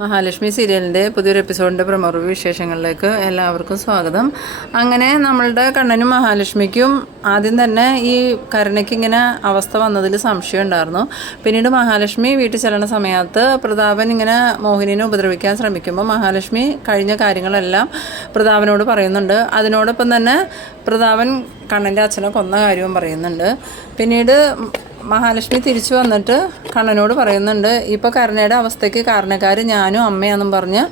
മഹാലക്ഷ്മി സീരിയലിൻ്റെ പുതിയൊരു എപ്പിസോഡിൻ്റെ promo review വിശേഷങ്ങളിലേക്ക് എല്ലാവർക്കും സ്വാഗതം. അങ്ങനെ നമ്മളുടെ കണ്ണനും മഹാലക്ഷ്മിക്കും ആദ്യം തന്നെ ഈ കരുണയ്ക്ക് ഇങ്ങനെ അവസ്ഥ വന്നതിൽ സംശയം ഉണ്ടായിരുന്നു. പിന്നീട് മഹാലക്ഷ്മി വീട്ടിൽ ചെല്ലുന്ന സമയത്ത് പ്രതാപൻ ഇങ്ങനെ മോഹിനിനെ ഉപദ്രവിക്കാൻ ശ്രമിക്കുമ്പോൾ മഹാലക്ഷ്മി കഴിഞ്ഞ കാര്യങ്ങളെല്ലാം പ്രതാപനോട് പറയുന്നുണ്ട്. അതിനോടൊപ്പം തന്നെ പ്രതാപൻ കണ്ണൻ്റെ അച്ഛനെ കൊന്ന കാര്യവും പറയുന്നുണ്ട്. പിന്നീട് മഹാലക്ഷ്മി തിരിച്ചു വന്നിട്ട് കണ്ണനോട് പറയുന്നുണ്ട്, ഇപ്പോൾ കരുണയുടെ അവസ്ഥയ്ക്ക് കാരണക്കാർ ഞാനും അമ്മയാണെന്നും പറഞ്ഞ്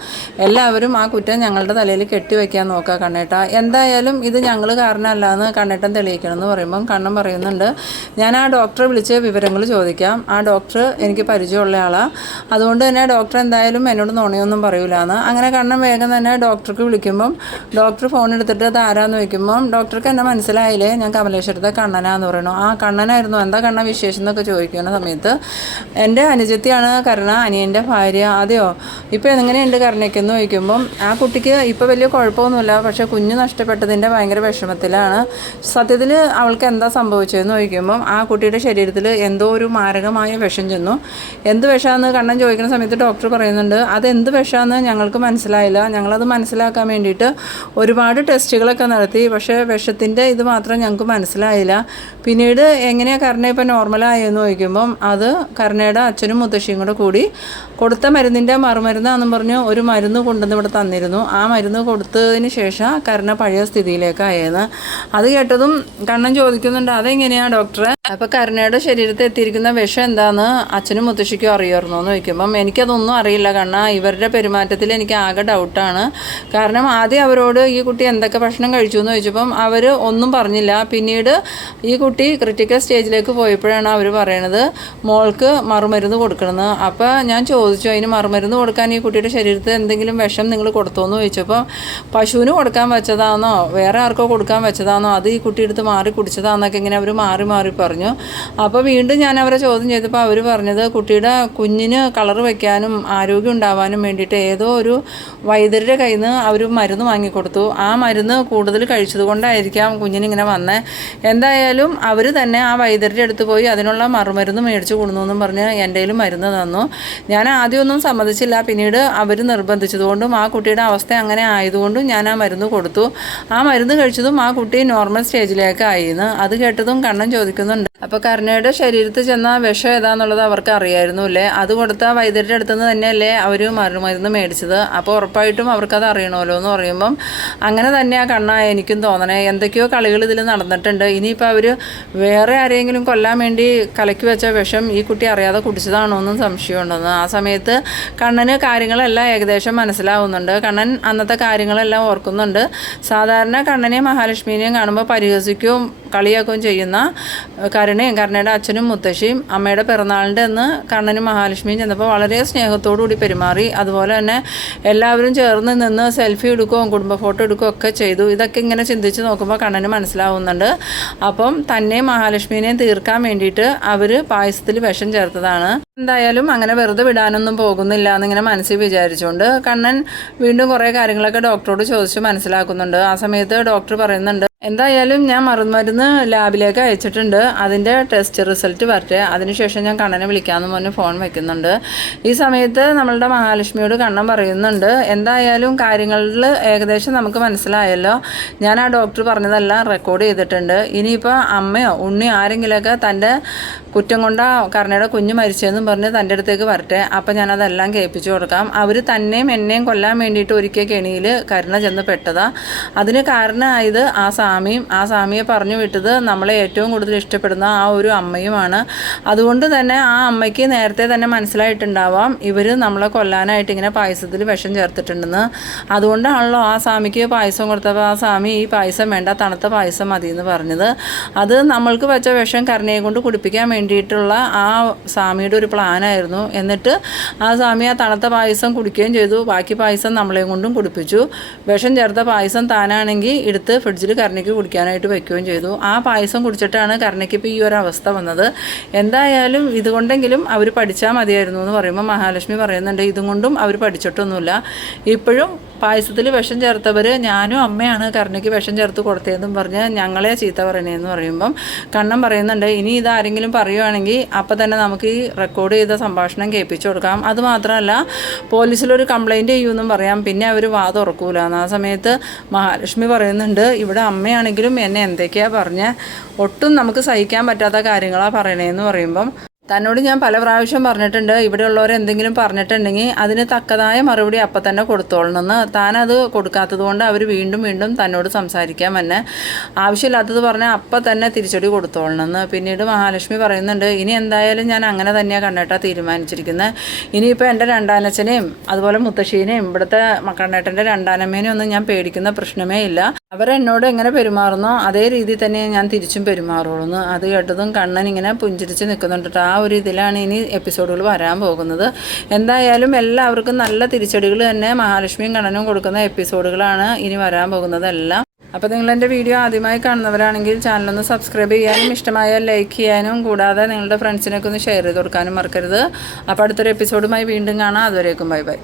എല്ലാവരും ആ കുറ്റം ഞങ്ങളുടെ തലയിൽ കെട്ടിവെക്കാൻ നോക്കുക കണ്ണേട്ട. എന്തായാലും ഇത് ഞങ്ങൾ കാരണമല്ല എന്ന് കണ്ണേട്ടൻ തെളിയിക്കണം എന്ന് പറയുമ്പം കണ്ണൻ പറയുന്നുണ്ട്, ഞാൻ ആ ഡോക്ടറെ വിളിച്ച് വിവരങ്ങൾ ചോദിക്കാം. ആ ഡോക്ടർ എനിക്ക് പരിചയമുള്ള ആളാണ്, അതുകൊണ്ട് തന്നെ ഡോക്ടർ എന്തായാലും എന്നോട് നുണയൊന്നും പറയൂലെന്ന്. അങ്ങനെ കണ്ണൻ വേഗം തന്നെ ഡോക്ടർക്ക് വിളിക്കുമ്പം ഡോക്ടർ ഫോൺ എടുത്തിട്ട് അത് ആരാന്ന് വയ്ക്കുമ്പം ഡോക്ടർക്ക് എന്നെ മനസ്സിലായില്ലേ, ഞാൻ കമലേശ്വരത്തെ കണ്ണനാന്ന് പറയണു. ആ കണ്ണനായിരുന്നു, എന്താ കണ്ണ വിശേഷം എന്നൊക്കെ ചോദിക്കുന്ന സമയത്ത് എൻ്റെ അനുജത്തിയാണ് കരുണ, അനിയൻ്റെ ഭാര്യ. അതെയോ, ഇപ്പോൾ എങ്ങനെയുണ്ട് കരുണയ്ക്കെന്ന് ചോദിക്കുമ്പം ആ കുട്ടിക്ക് ഇപ്പോൾ വലിയ കുഴപ്പമൊന്നുമില്ല, പക്ഷേ കുഞ്ഞ് നഷ്ടപ്പെട്ടതിൻ്റെ ഭയങ്കര വിഷമത്തിലാണ്. സത്യത്തിൽ അവൾക്ക് എന്താ സംഭവിച്ചതെന്ന് ചോദിക്കുമ്പം ആ കുട്ടിയുടെ ശരീരത്തിൽ എന്തോ ഒരു മാരകമായ വിഷം ചെന്നു. എന്ത് വിഷമാണെന്ന് കണ്ണൻ ചോദിക്കുന്ന സമയത്ത് ഡോക്ടർ പറയുന്നുണ്ട്, അതെന്ത് വിഷമാണെന്ന് ഞങ്ങൾക്ക് മനസ്സിലായില്ല, ഞങ്ങളത് മനസ്സിലാക്കാൻ വേണ്ടിയിട്ട് ഒരുപാട് ടെസ്റ്റുകളൊക്കെ നടത്തി, പക്ഷേ വിഷത്തിൻ്റെ ഇത് മാത്രം ഞങ്ങൾക്ക് മനസ്സിലായില്ല. പിന്നീട് എങ്ങനെയാണ് കരുണ ഇപ്പോൾ നോർമലായെന്ന് ചോദിക്കുമ്പം അത് കരുണയുടെ അച്ഛനും മുത്തശ്ശിയും കൂടി കൊടുത്ത മരുന്നിൻ്റെ മറുമരുന്നാണെന്നും പറഞ്ഞ് ഒരു മരുന്ന് കൊണ്ടുവന്ന് ഇവിടെ തന്നിരുന്നു. ആ മരുന്ന് കൊടുത്തതിന് ശേഷം കരുണ പഴയ സ്ഥിതിയിലേക്ക് ആയെന്ന്. അത് കേട്ടതും കണ്ണൻ ചോദിക്കുന്നുണ്ട്, അതെങ്ങനെയാണ് ഡോക്ടറെ, അപ്പോൾ കരുണയുടെ ശരീരത്തിൽ എത്തിയിരിക്കുന്ന വിഷം എന്താണെന്ന് അച്ഛനും മുത്തശ്ശിക്കും അറിയാമായിരുന്നു എന്ന് ചോദിക്കുമ്പം എനിക്കതൊന്നും അറിയില്ല കണ്ണ, ഇവരുടെ പെരുമാറ്റത്തിൽ എനിക്ക് ആകെ ഡൗട്ടാണ്. കാരണം ആദ്യം അവരോട് ഈ കുട്ടി എന്തൊക്കെ ഭക്ഷണം കഴിച്ചു എന്ന് ചോദിച്ചപ്പം അവർ ഒന്നും പറഞ്ഞില്ല. പിന്നീട് ഈ കുട്ടി ക്രിട്ടിക്കൽ സ്റ്റേജിലേക്ക് പോയപ്പോഴാണ് അവർ പറയണത് മോൾക്ക് മറുമരുന്ന് കൊടുക്കണമെന്ന്. അപ്പോൾ ഞാൻ ചോദിച്ചു, അതിന് മറുമരുന്ന് കൊടുക്കാൻ ഈ കുട്ടിയുടെ ശരീരത്തിൽ എന്തെങ്കിലും വിഷം നിങ്ങൾ കൊടുത്തോന്ന് ചോദിച്ചപ്പോൾ പശുവിന് കൊടുക്കാൻ വെച്ചതാണോ വേറെ ആർക്കോ കൊടുക്കാൻ വെച്ചതാണോ അത് ഈ കുട്ടി എടുത്ത് മാറി കുടിച്ചതാണെന്നൊക്കെ ഇങ്ങനെ അവർ മാറി മാറി പറഞ്ഞു. അപ്പോൾ വീണ്ടും ഞാൻ അവരെ ചോദ്യം ചെയ്തപ്പോൾ അവർ പറഞ്ഞത് കുട്ടിയുടെ കുഞ്ഞിന് കളർ വയ്ക്കാനും ആരോഗ്യം ഉണ്ടാവാനും വേണ്ടിയിട്ട് ഏതോ ഒരു വൈദ്യരുടെ കയ്യിൽ നിന്ന് അവർ മരുന്ന് വാങ്ങിക്കൊടുത്തു. ആ മരുന്ന് കൂടുതൽ കഴിച്ചത് കൊണ്ടായിരിക്കാം കുഞ്ഞിനിങ്ങനെ വന്നേ. എന്തായാലും അവർ തന്നെ ആ വൈദ്യരുടെ അടുത്ത് പോയി അതിനുള്ള മറുമരുന്ന് മേടിച്ച് കൊടുന്നു എന്നും പറഞ്ഞ് എൻ്റെ കയ്യിൽ മരുന്ന് തന്നു. ഞാൻ ആദ്യമൊന്നും സമ്മതിച്ചില്ല, പിന്നീട് അവർ നിർബന്ധിച്ചതുകൊണ്ടും ആ കുട്ടിയുടെ അവസ്ഥ അങ്ങനെ ആയതുകൊണ്ടും ഞാൻ ആ മരുന്ന് കൊടുത്തു. ആ മരുന്ന് കഴിച്ചതും ആ കുട്ടി നോർമൽ സ്റ്റേജിലേക്ക് ആയിന്ന്. അത് കേട്ടതും കണ്ണൻ ചോദിക്കുന്നുണ്ട്, അപ്പോൾ കരുണയുടെ ശരീരത്തിൽ ചെന്ന വിഷം ഏതാന്നുള്ളത് അവർക്ക് അറിയായിരുന്നു അല്ലേ, അത് കൊടുത്ത വൈദ്യരുടെ അടുത്ത് നിന്ന് തന്നെയല്ലേ അവർ മരുന്ന് മേടിച്ചത്, അപ്പോൾ ഉറപ്പായിട്ടും അവർക്കത് അറിയണമല്ലോ എന്ന് പറയുമ്പം അങ്ങനെ തന്നെയാണ് കണ്ണ എനിക്കും തോന്നണേ, എന്തൊക്കെയോ കളികൾ ഇതിൽ നടന്നിട്ടുണ്ട്. ഇനിയിപ്പോൾ അവർ വേറെ ആരെങ്കിലും കൊല്ലാൻ വേണ്ടി കലക്കി വെച്ച വിഷം ഈ കുട്ടി അറിയാതെ കുടിച്ചതാണോ എന്നും സംശയമുണ്ടെന്ന്. ആ സമയത്ത് കണ്ണന് കാര്യങ്ങളെല്ലാം ഏകദേശം മനസ്സിലാവുന്നുണ്ട്. കണ്ണൻ അന്നത്തെ കാര്യങ്ങളെല്ലാം ഓർക്കുന്നുണ്ട്. സാധാരണ കണ്ണനെയും മഹാലക്ഷ്മിനെയും കാണുമ്പോൾ പരിഹസിക്കുകയും കളിയാക്കുകയും ചെയ്യുന്ന കരുണയും കരുണയുടെ അച്ഛനും മുത്തശ്ശിയും അമ്മയുടെ പിറന്നാളിൻ്റെ അന്ന് കണ്ണനും മഹാലക്ഷ്മിയും ചെന്നപ്പോൾ വളരെ സ്നേഹത്തോടു കൂടി പെരുമാറി. അതുപോലെ തന്നെ എല്ലാവരും ചേർന്ന് നിന്ന് സെൽഫി എടുക്കുകയും കുടുംബ ഫോട്ടോ എടുക്കുകയും ഒക്കെ ചെയ്തു. ഇതൊക്കെ ഇങ്ങനെ ചിന്തിച്ച് നോക്കുമ്പോൾ കണ്ണന് മനസ്സിലാവുന്നുണ്ട്. അപ്പം തന്നെയും മഹാലക്ഷ്മിനെയും തീർക്കാൻ വേണ്ടിയിട്ട് അവർ പായസത്തിൽ വിഷം ചേർത്തതാണ്. എന്തായാലും അങ്ങനെ വെറുതെ വിടാനൊന്നും പോകുന്നില്ല എന്നിങ്ങനെ മനസ്സിൽ വിചാരിച്ചുകൊണ്ട് കണ്ണൻ വീണ്ടും കുറേ കാര്യങ്ങളൊക്കെ ഡോക്ടറോട് ചോദിച്ച് മനസ്സിലാക്കുന്നുണ്ട്. ആ സമയത്ത് ഡോക്ടർ പറയുന്നുണ്ട്, എന്തായാലും ഞാൻ മരുന്ന് ലാബിലേക്ക് അയച്ചിട്ടുണ്ട്, അതിൻ്റെ ടെസ്റ്റ് റിസൾട്ട് വരട്ടെ, അതിനുശേഷം ഞാൻ കണ്ണനെ വിളിക്കാമെന്ന് പറഞ്ഞ് ഫോൺ വയ്ക്കുന്നുണ്ട്. ഈ സമയത്ത് നമ്മളുടെ മഹാലക്ഷ്മിയോട് കണ്ണൻ പറയുന്നുണ്ട്, എന്തായാലും കാര്യങ്ങളിൽ ഏകദേശം നമുക്ക് മനസ്സിലായല്ലോ, ഞാൻ ആ ഡോക്ടർ പറഞ്ഞതെല്ലാം റെക്കോർഡ് ചെയ്തിട്ടുണ്ട്. ഇനിയിപ്പോൾ അമ്മയോ ഉണ്ണിയോ ആരെങ്കിലുമൊക്കെ തൻ്റെ കുറ്റം കൊണ്ടാ കരുണയുടെ കുഞ്ഞ് മരിച്ചതെന്നും പറഞ്ഞ് തൻ്റെ അടുത്തേക്ക് വരട്ടെ, അപ്പോൾ ഞാനതെല്ലാം കേൾപ്പിച്ചു കൊടുക്കാം. അവർ തന്നെയും എന്നെയും കൊല്ലാൻ വേണ്ടിയിട്ട് ഒരിക്കൽ കെണിയിൽ കരുണ ചെന്ന് പെട്ടതാണ്. അതിന് കാരണമായത് ആ സ്വാമിയെ പറഞ്ഞു വിട്ടത് നമ്മളെ ഏറ്റവും കൂടുതൽ ഇഷ്ടപ്പെടുന്ന ആ ഒരു അമ്മയുമാണ്. അതുകൊണ്ട് തന്നെ ആ അമ്മയ്ക്ക് നേരത്തെ തന്നെ മനസ്സിലായിട്ടുണ്ടാവാം ഇവർ നമ്മളെ കൊല്ലാനായിട്ട് ഇങ്ങനെ പായസത്തിൽ വിഷം ചേർത്തിട്ടുണ്ടെന്ന്. അതുകൊണ്ടാണല്ലോ ആ സ്വാമിക്ക് പായസം കൊടുത്തപ്പോൾ ആ സ്വാമി ഈ പായസം വേണ്ട, തണുത്ത പായസം മതി എന്ന് പറഞ്ഞത്. അത് നമ്മൾക്ക് വെച്ച വിഷം കരുണയെ കൊണ്ട് കുടിപ്പിക്കാൻ വേണ്ടിയിട്ടുള്ള ആ സ്വാമിയുടെ ഒരു പ്ലാനായിരുന്നു. എന്നിട്ട് ആ സ്വാമി ആ തണുത്ത പായസം കുടിക്കുകയും ചെയ്തു, ബാക്കി പായസം നമ്മളെയും കൊണ്ടും കുടിപ്പിച്ചു. വിഷം ചേർത്ത പായസം താനാണെങ്കിൽ എടുത്ത് ഫ്രിഡ്ജിൽ കരുണയ്ക്ക് കുടിക്കാനായിട്ട് വയ്ക്കുകയും ചെയ്തു. ആ പായസം കുടിച്ചിട്ടാണ് കരുണയ്ക്ക് ഇപ്പോൾ ഈ ഒരു അവസ്ഥ വന്നത്. എന്തായാലും ഇതുകൊണ്ടെങ്കിലും അവർ പഠിച്ചാൽ മതിയായിരുന്നു എന്ന് പറയുമ്പോൾ മഹാലക്ഷ്മി പറയുന്നുണ്ട്, ഇതും കൊണ്ടും അവർ പഠിച്ചിട്ടൊന്നുമില്ല, ഇപ്പോഴും പായസത്തിൽ വിഷം ചേർത്തവർ ഞാനും അമ്മയാണ് കരുണയ്ക്ക് വിഷം ചേർത്ത് കൊടുത്തതെന്നും പറഞ്ഞ് ഞങ്ങളെ ചീത്ത പറയണേന്ന് പറയുമ്പം കണ്ണൻ പറയുന്നുണ്ട്, ഇനി ഇതാരെങ്കിലും പറയുവാണെങ്കിൽ അപ്പം തന്നെ നമുക്ക് ഈ റെക്കോർഡ് ചെയ്ത സംഭാഷണം കേൾപ്പിച്ചു കൊടുക്കാം. അതുമാത്രമല്ല പോലീസിലൊരു കംപ്ലയിൻറ്റ് ചെയ്യുമെന്നും പറയാം. പിന്നെ അവർ വാ തുറക്കൂല. ആ സമയത്ത് മഹാലക്ഷ്മി പറയുന്നുണ്ട്, ഇവിടെ അമ്മയാണെങ്കിലും എന്നെ എന്തൊക്കെയാണ് പറഞ്ഞ് ഒട്ടും നമുക്ക് സഹിക്കാൻ പറ്റാത്ത കാര്യങ്ങളാണ് പറയണേന്ന് പറയുമ്പം തന്നോട് ഞാൻ പല പ്രാവശ്യം പറഞ്ഞിട്ടുണ്ട്, ഇവിടെയുള്ളവർ എന്തെങ്കിലും പറഞ്ഞിട്ടുണ്ടെങ്കിൽ അതിന് തക്കതായ മറുപടി അപ്പം തന്നെ കൊടുത്തോളണമെന്ന്. താനത് കൊടുക്കാത്തത് കൊണ്ട് അവർ വീണ്ടും വീണ്ടും തന്നോട് സംസാരിക്കാൻ തന്നെ ആവശ്യമില്ലാത്തത് പറഞ്ഞാൽ അപ്പം തന്നെ തിരിച്ചടി കൊടുത്തോളണമെന്ന്. പിന്നീട് മഹാലക്ഷ്മി പറയുന്നുണ്ട്, ഇനി എന്തായാലും ഞാൻ അങ്ങനെ തന്നെയാണ് കണ്ണേട്ടാ തീരുമാനിച്ചിരിക്കുന്നത്. ഇനിയിപ്പോൾ എൻ്റെ രണ്ടാനച്ഛനെയും അതുപോലെ മുത്തശ്ശീനെയും ഇവിടുത്തെ കണ്ണേട്ടൻ്റെ രണ്ടാനമ്മേനെയും ഒന്നും ഞാൻ പേടിക്കുന്ന പ്രശ്നമേ ഇല്ല. അവരെന്നോട് എങ്ങനെ പെരുമാറുന്നോ അതേ രീതിയിൽ തന്നെ ഞാൻ തിരിച്ചും പെരുമാറുള്ളൂ. അത് കേട്ടതും കണ്ണൻ ഇങ്ങനെ പുഞ്ചിരിച്ച് നിൽക്കുന്നുണ്ട്. ആ ഒരു ഇതിലാണ് ഇനി എപ്പിസോഡുകൾ വരാൻ പോകുന്നത്. എന്തായാലും എല്ലാവർക്കും നല്ല തിരിച്ചടികൾ തന്നെ മഹാലക്ഷ്മിയും കണ്ണനും കൊടുക്കുന്ന എപ്പിസോഡുകളാണ് ഇനി വരാൻ പോകുന്നതെല്ലാം. അപ്പോൾ നിങ്ങളെൻ്റെ വീഡിയോ ആദ്യമായി കാണുന്നവരാണെങ്കിൽ ചാനലൊന്ന് സബ്സ്ക്രൈബ് ചെയ്യാനും ഇഷ്ടമായാൽ ലൈക്ക് ചെയ്യാനും കൂടാതെ നിങ്ങളുടെ ഫ്രണ്ട്സിനൊക്കെ ഒന്ന് ഷെയർ ചെയ്ത് കൊടുക്കാനും മറക്കരുത്. അപ്പോൾ അടുത്തൊരു എപ്പിസോഡുമായി വീണ്ടും കാണാം. അതുവരേക്കും ബൈ ബൈ.